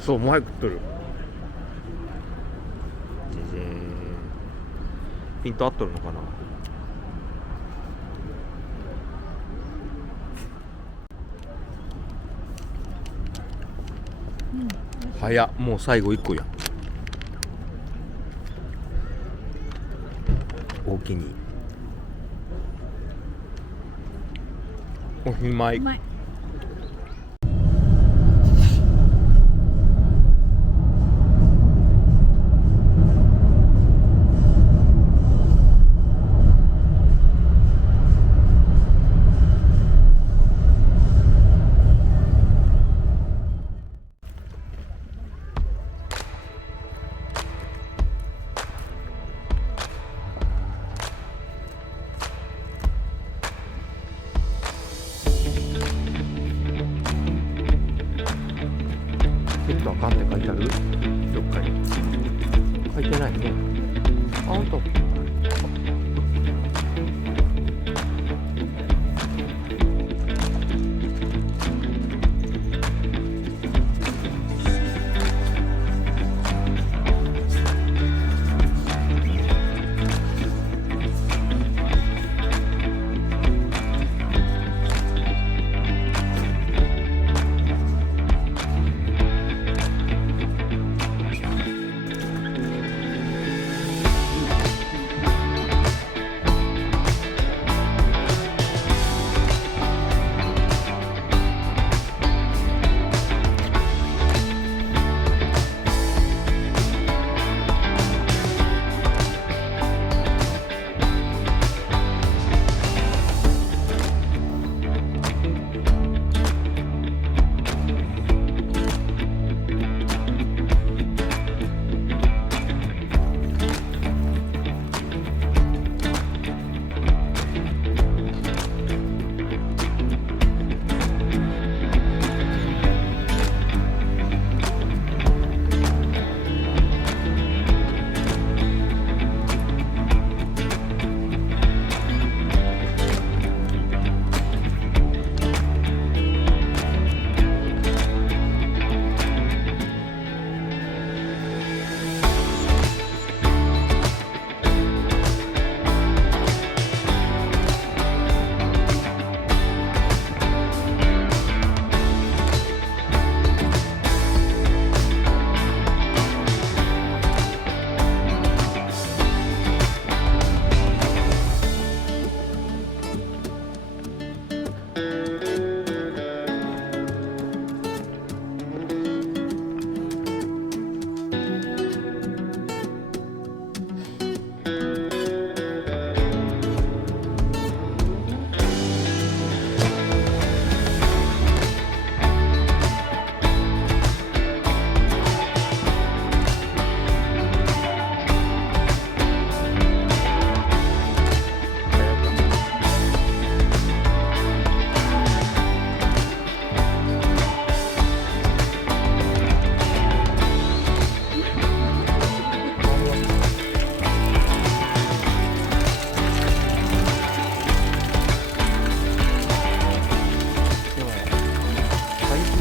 そう、もう早く食っとる。じじーん。ピント合っとるのかな。早っ、もう最後1個やん。おおきに。おひまい。うまい。ペットあかんって書いてある？どっかに。書いてないね。あ、ほんと。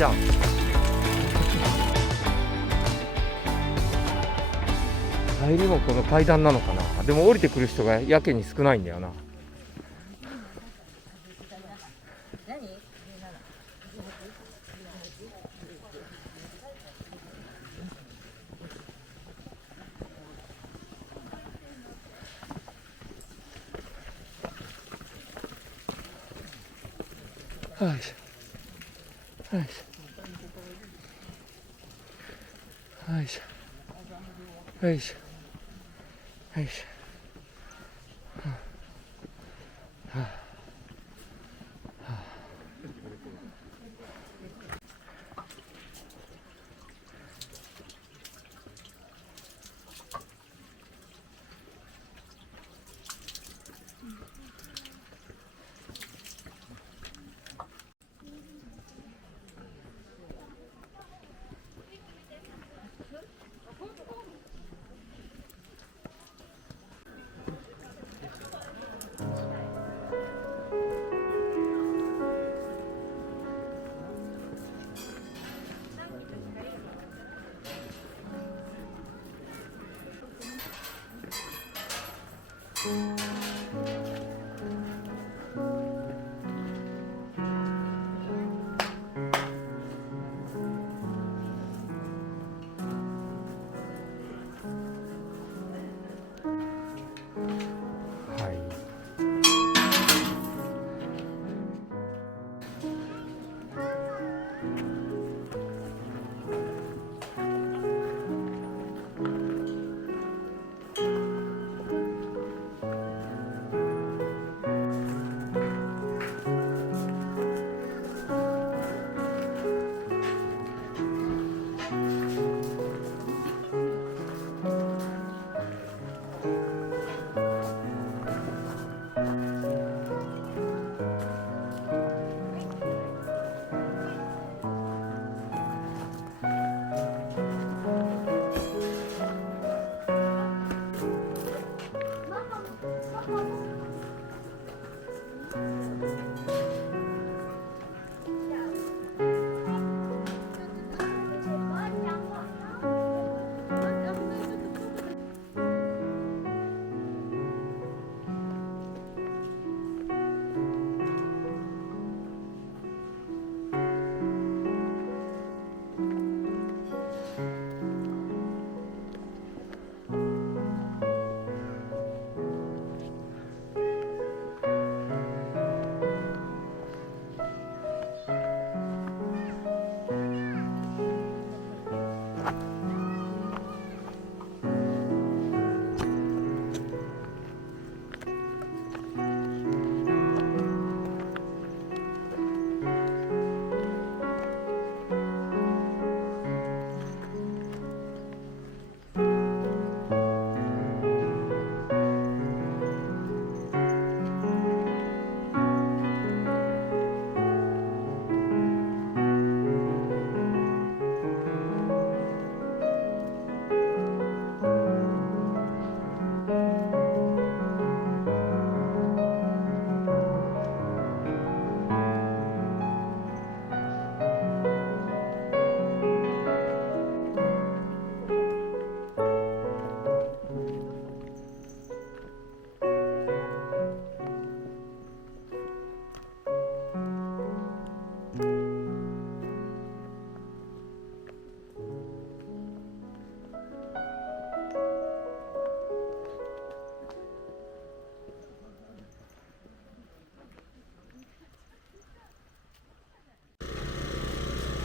じゃん。帰りもこの階段なのかな。でも降りてくる人がやけに少ないんだよな。よいしょよいしょよいしょよいしょよいしょ。はあはい。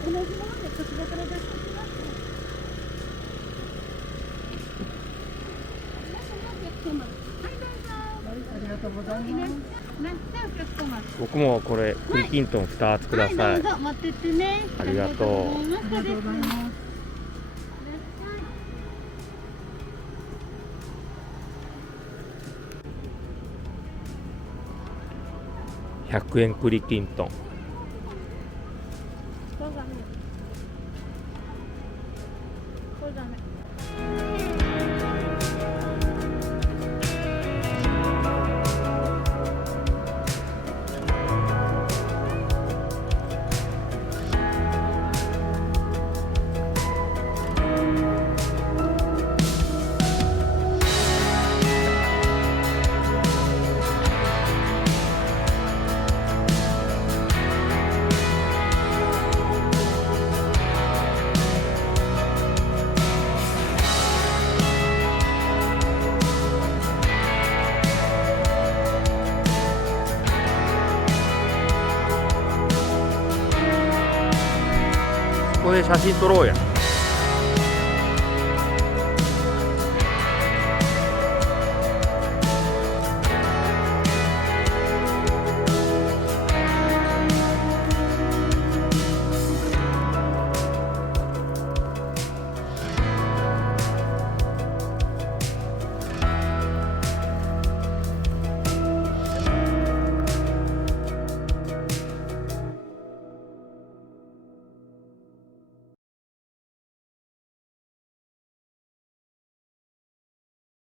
同じものでこちらから出してきます。ありがとうございます。お客様。僕もこれ栗きんとん2つください。はい、どうぞ持ってってね。ありがとう。ありがとうございます。100円栗きんとん。これダメ。これダメ。ここで写真撮ろうや。